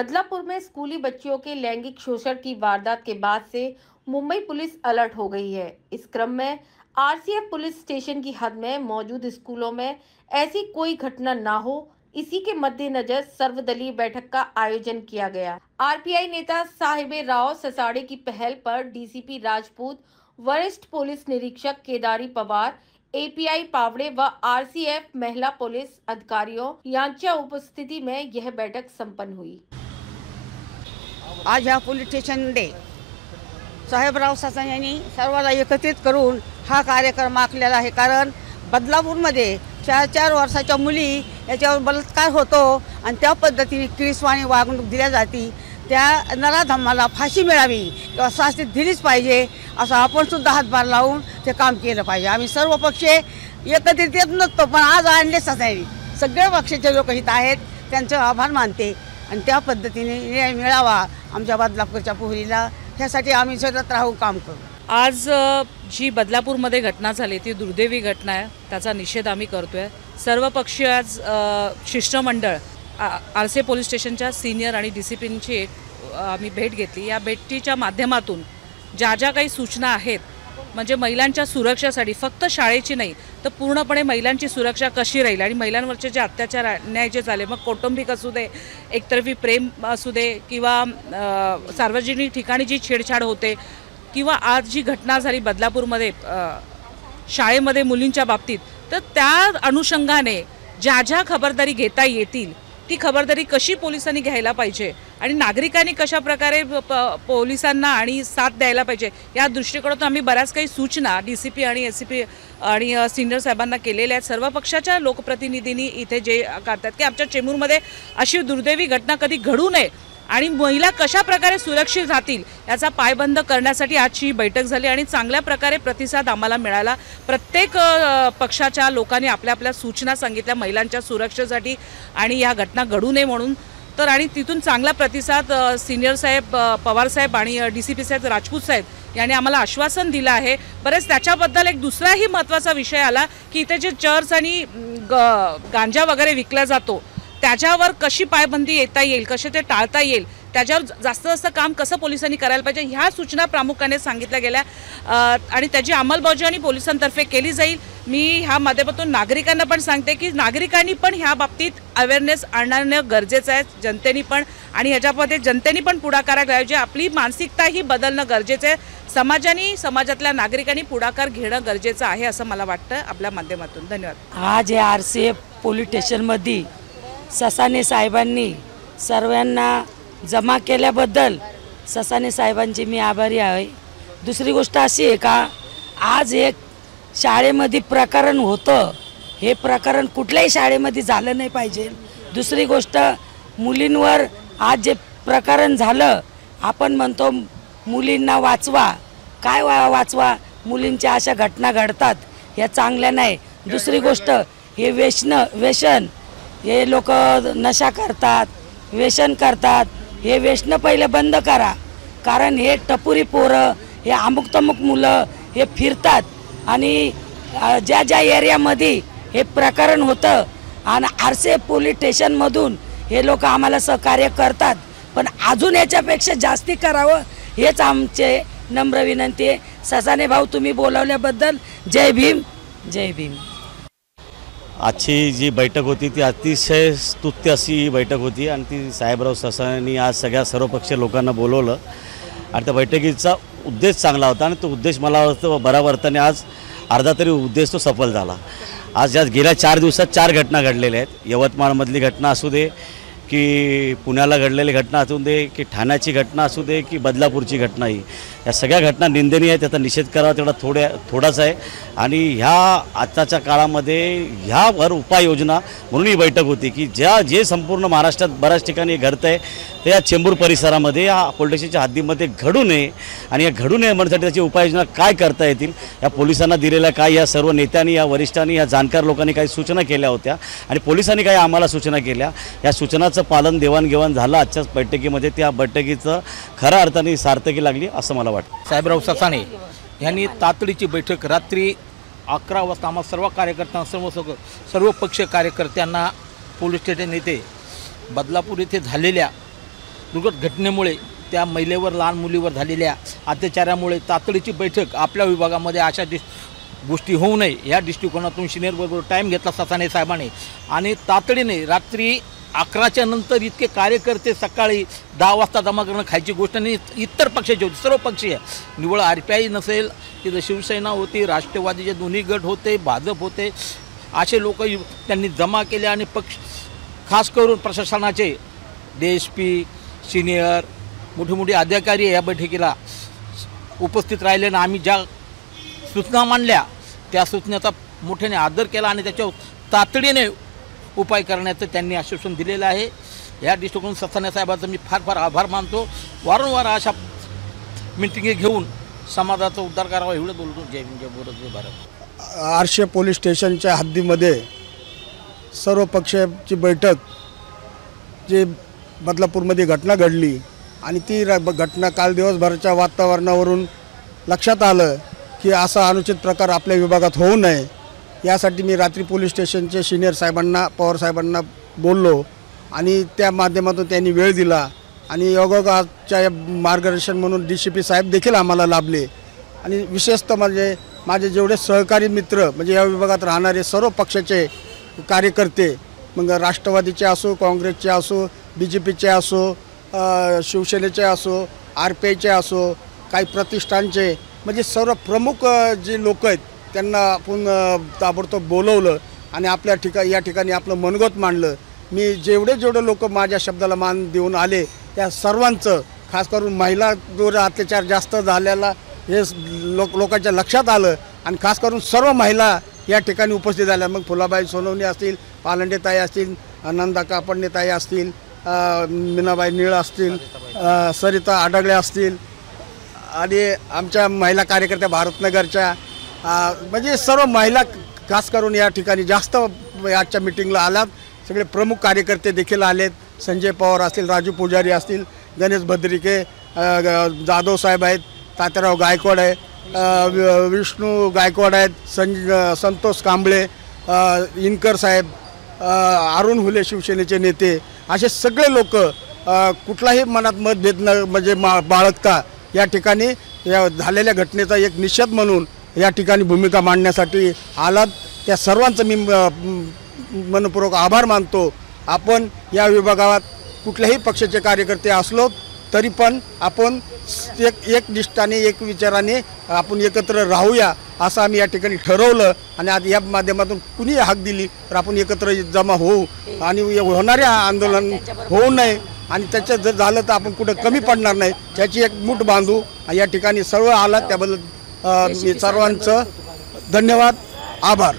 बदलापुर में स्कूली बच्चियों के लैंगिक शोषण की वारदात के बाद से मुंबई पुलिस अलर्ट हो गई है। इस क्रम में आरसीएफ पुलिस स्टेशन की हद में मौजूद स्कूलों में ऐसी कोई घटना ना हो, इसी के मद्देनजर सर्वदलीय बैठक का आयोजन किया गया। आरपीआई नेता साहिबे राव ससाड़े की पहल पर डीसीपी राजपूत, वरिष्ठ पुलिस निरीक्षक केदारी पवार, एपीआई पावड़े व आरसीएफ महिला पुलिस अधिकारियों यांच्या उपस्थिति में यह बैठक संपन्न हुई। आज ह्या police station day Sahebrao Sasane यांनी सर्वांना एकत्रित करून हा कार्यक्रम आखलेला आहे। कारण बदलापूरमध्ये 4-4 वर्षाच्या मुली याच्यावर बलात्कार होतो आणि त्या पद्धतीने किळसवाणी वागणूक दिल्या जाते। त्या नराधमाला फाशी मिळावी किंवा शास्ती दिलीच पाहिजे असं आपण सुद्धा हातभार लावून ते काम केलं पाहिजे। आम्ही सर्व पक्ष एकत्रित येत नसतो, पण आज आणले ससाने सगळे पक्षाचे लोक इथं आहेत, त्यांचे आभार मानते आणि त्या पद्धतीने न्याय मिळावा आमच्या बदलापूरच्या पोरीला, ह्यासाठी आम्ही सतत राहून काम करू। आज जी बदलापूरमध्ये घटना झाली ती दुर्दैवी घटना आहे, त्याचा निषेध आम्ही करतोय। सर्व पक्षीय आज शिष्टमंडळ आरसे पोलीस स्टेशनच्या सीनियर आणि डीसीपींची एक आम्ही भेट घेतली। या भेटीच्या माध्यमातून ज्या ज्या काही सूचना आहेत, म्हणजे महिलांच्या सुरक्षेसाठी फक्त शाळेची नाही तर पूर्णपणे महिलांची सुरक्षा कशी राहील आणि महिलांवरचे जे अत्याचार अन्याय जे झाले, मग कौटुंबिक असू दे, एकतर्फी प्रेम असू दे किंवा सार्वजनिक ठिकाणी जी छेडछाड होते किंवा आज जी घटना झाली बदलापूरमध्ये शाळेमध्ये मुलींच्या बाबतीत, तर त्या अनुषंगाने ज्या ज्या खबरदारी घेता येतील ती खबरदारी कशी पोलिसांनी घ्यायला पाहिजे आणि नागरिकांनी कशा प्रकारे पोलिसांना आणि साथ द्यायला पाहिजे, या दृष्टिकोनातून आम्ही बऱ्याच काही सूचना डीसीपी आणि एससीपी आणि सीनियर साहेबांना केलेल्या आहेत। सर्व पक्षाच्या लोकप्रतिनिधींनी इथे जे करतात की आमच्या चेंबूरमध्ये अशी दुर्दैवी घटना कधी घडू नये आणि महिला कशा प्रकारे सुरक्षित राहतील याचा पायबंद करण्यासाठी आजची ही बैठक झाली आणि चांगल्या प्रकारे प्रतिसाद आम्हाला मिळाला। प्रत्येक पक्षाच्या लोकांनी आपल्या आपल्या सूचना सांगितल्या महिलांच्या सुरक्षेसाठी आणि या घटना घडू नये म्हणून, तर आणि तिथून चांगला प्रतिसाद सीनियर साहेब पवार साहेब आणि डीसीपी साहेब राजपूत साहेब यांनी आम्हाला आश्वासन दिलं आहे। बरेच त्याच्याबद्दल एक दुसराही महत्त्वाचा विषय आला की इथे जे चर्च आणि गांजा वगैरे विकला जातो त्याच्यावर कशी पायबंदी येता येईल, कसे ते टाळता येईल, त्याच्यावर जास्त काम कसं पोलिसांनी करायला पाहिजे, ह्या सूचना प्रामुख्याने सांगितल्या गेल्या आणि त्याची अंमलबजावणी पोलिसांतर्फे केली जाईल। मी ह्या माध्यमातून नागरिकांना पण सांगते की नागरिकांनी पण ह्या बाबतीत अवेअरनेस आणणं गरजेचं आहे, जनतेने पण, आणि ह्याच्यामध्ये जनतेने पण पुढाकार घ्यायला पाहिजे। आपली मानसिकता ही बदलणं गरजेचं आहे, समाजाने समाजातल्या नागरिकांनी पुढाकार घेणं गरजेचं आहे असं मला वाटतं आपल्या माध्यमातून। धन्यवाद। आज या आरसीएफ पोलीस स्टेशनमध्ये ससाने साहेबांनी सर्वांना जमा केल्याबद्दल ससाने साहेबांची मी आभारी आहे। दुसरी गोष्ट अशी आहे का आज एक शाळेमध्ये प्रकरण होतं, हे प्रकरण कुठल्याही शाळेमध्ये झालं नाही पाहिजे। दुसरी गोष्ट मुलींवर आज जे प्रकरण झालं, आपण म्हणतो मुलींना वाचवा, काय वाचवा, मुलींच्या अशा घटना घडतात या चांगल्या नाही। दुसरी गोष्ट हे व्यसन हे लोक नशा करतात, व्यसन करतात, हे व्यसन पहिले बंद करा। कारण हे टपुरी पोरं, हे अमुक तमुक मुलं हे फिरतात आणि ज्या ज्या एरियामध्ये हे प्रकरण होतं आणि आरसे पोलीस स्टेशनमधून हे लोक आम्हाला सहकार्य करतात, पण अजून याच्यापेक्षा जास्ती करावं हेच आमचे नम्र विनंती आहे। ससाने भाऊ तुम्ही बोलावल्याबद्दल जय भीम, जय भीम। आजची जी बैठक होती ती अतिशय स्तुत्य अशी बैठक होती आणि ती साहेबराव ससानेंनी आज सगळ्या सर्वपक्षीय लोकांना बोलवलं आणि त्या बैठकीचा उद्देश चांगला होता आणि तो उद्देश मला वाटतं बऱ्या अर्थाने आज अर्धा तरी उद्देश तो सफल झाला। आज या गेल्या 4 दिवसात 4 घटना घडलेल्या आहेत। यवतमाळमधली घटना असू दे की पुण्याला घडलेली घटना असू दे की ठाण्याची घटना असू दे की बदलापूरची घटना, ही या सगळ्या घटना निंदनीय आहेत, त्याचा निषेध करावा तेवढा थोडाच आहे आणि ह्या आताच्या काळामध्ये ह्यावर उपाययोजना म्हणून ही बैठक होती की जे संपूर्ण महाराष्ट्रात बऱ्याच ठिकाणी घडतं आहे ते या चेंबूर परिसरामध्ये या पोलीस स्टेशनच्या हद्दीमध्ये घडू नये आणि या घडू नये म्हणण्यासाठी त्याची उपाययोजना काय करता येतील, या पोलिसांना दिलेल्या काय या सर्व नेत्यांनी, या वरिष्ठांनी, या जाणकार लोकांनी काही सूचना केल्या होत्या आणि पोलिसांनी काही आम्हाला सूचना केल्या, या सूचनाचं पालन देवाणघेवाण झालं आजच्याच बैठकीमध्ये। त्या बैठकीचं खऱ्या अर्थाने सार्थकी लागली असं मला वाटतं। साहेबराव ससाने यांनी तातडीची बैठक रात्री 11 वाजता आम्हा सर्व कार्यकर्त्यांना सर्व पक्षीय कार्यकर्त्यांना पोलीस स्टेशन येथे बदलापूर येथे झालेल्या दुर्गत घटनेमुळे त्या महिलेवर लहान मुलीवर झालेल्या अत्याचारामुळे तातडीची बैठक आपल्या विभागामध्ये अशा गोष्टी होऊ नये या दृष्टिकोनातून सिनियरबरोबर टाईम घेतला ससाने साहेबांनी आणि तातडीने रात्री 11च्या नंतर इतके कार्यकर्ते सकाळी 10 वाजता जमा करणं खायची गोष्ट नाही. इतर पक्षाचे होते, सर्व पक्षीय, निवळ RPI नसेल, तिथं शिवसेना होती, राष्ट्रवादीचे दोन्ही गट होते, भाजप होते, असे लोक त्यांनी जमा केले आणि पक्ष खास करून प्रशासनाचे DSP सिनियर मोठे मोठे अधिकारी या बैठकीला उपस्थित राहिले आणि आम्ही ज्या सूचना मांडल्या त्या सूचनेचा मोठ्याने आदर केला आणि त्याच्यावर तातडीने उपाय करण्याचं त्यांनी आश्वासन दिलेलं आहे. या दृष्टिकोनातून ससाने साहेबांचा मी फार फार आभार मानतो. वारंवार अशा मिटिंगी घेऊन समाजाचा उद्धार करावा एवढं बोलतो. जय हिंद, जय भारत. आरशे पोलीस स्टेशनच्या हद्दीमध्ये सर्व पक्षाची बैठक जी बदलापूरमध्ये घटना घडली आणि ती घटना काल दिवसभराच्या वातावरणावरून लक्षात आलं की असा अनुचित प्रकार आपल्या विभागात होऊ नये. यासाठी मी रात्री पोलीस स्टेशनचे सिनियर साहेबांना, पवार साहेबांना बोललो आणि त्या माध्यमातून त्यांनी वेळ दिला आणि योगाच्या मार्गदर्शन म्हणून DCP साहेब देखील आम्हाला लाभले. आणि विशेषतः म्हणजे माझे जेवढे सहकारी मित्र म्हणजे या विभागात राहणारे सर्व पक्षाचे कार्यकर्ते, मग राष्ट्रवादीचे असो, काँग्रेसचे असो, BJPचे असो, शिवसेनेचे असो, RPIचे असो, काही प्रतिष्ठानचे, म्हणजे सर्व प्रमुख जे लोक आहेत त्यांना आपण ताबडतोब बोलवलं आणि या ठिकाणी आपलं मनोगत मांडलं. मी जेवढे लोक माझ्या शब्दाला मान देऊन आले त्या सर्वांचं, खास करून महिलांवर अत्याचार जास्त झालेला हे लोकांच्या लक्षात आलं आणि खास करून सर्व महिला या ठिकाणी उपस्थित झाल्या. मग फुलाबाई सोनवणे असतील, पालंडेताई असतील, नंदा कापडणेताई असतील, मीनाबाई नीळ असतील, सरिता आडगळे असतील आणि आमच्या महिला कार्यकर्त्या भारतनगरच्या, म्हणजे सर्व महिला खास करून या ठिकाणी जास्त आजच्या मिटिंगला आल्यात. सगळे प्रमुख कार्यकर्ते देखील आलेत. संजय पवार असतील, राजू पुजारी असतील, गणेश भद्रिके, जाधव साहेब आहेत, तात्याराव गायकवाड आहे, विष्णू गायकवाड आहेत, संतोष कांबळे, इनकर साहेब, अरुण हुले शिवसेनेचे नेते, असे सगळे लोक कुठलाही मनात मतभेद न म्हणजे बाळगता या ठिकाणी या झालेल्या घटनेचा एक निषेध म्हणून या ठिकाणी भूमिका मांडण्यासाठी आलात. त्या सर्वांचं मी मनपूर्वक आभार मानतो. आपण या विभागात कुठल्याही पक्षाचे कार्यकर्ते असलो तरी पण आपण एक निष्ठाने, एक विचाराने आपण एकत्र राहूया असं आम्ही या ठिकाणी ठरवलं आणि आज या माध्यमातून कुणी हाक दिली तर आपण एकत्र जमा होऊ आणि होणारे आंदोलन होऊ नये आणि त्याच्यात जर झालं तर आपण कुठं कमी पडणार नाही त्याची एक मूठ बांधू. या ठिकाणी सर्व आलात त्याबद्दल मी सर्वांचं धन्यवाद, आभार.